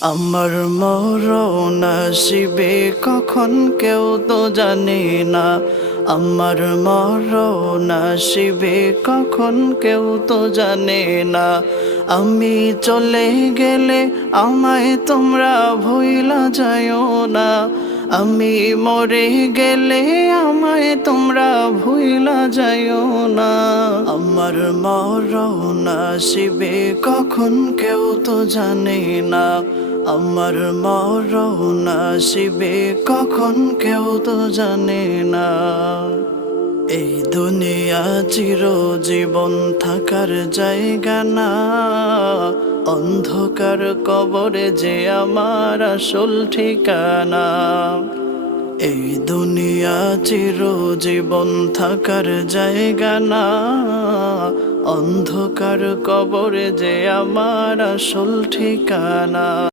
আমার মরণ আসিবে কখন কেউ তো জানে না। আমার মরণ আসিবে কখন কেউ তো জানে না। আমি চলে গেলে আমায় তোমরা ভুইলা যাইও না। আমি মরে গেলে আমায় তোমরা ভুইলা যাইও না। আমার মরণ আসিবে কখন কেউ তো জানে না। আমার মরণ আসিবে কখন কেউ তো জানে না। এই দুনিয়া চিরজীবন থাকার জায়গা না। অন্ধকার কবরে যে আমার আসল ঠিকানা। এই দুনিয়া চিরজীবন থাকার জায়গা না। অন্ধকার কবরে যে আমার আসল ঠিকানা।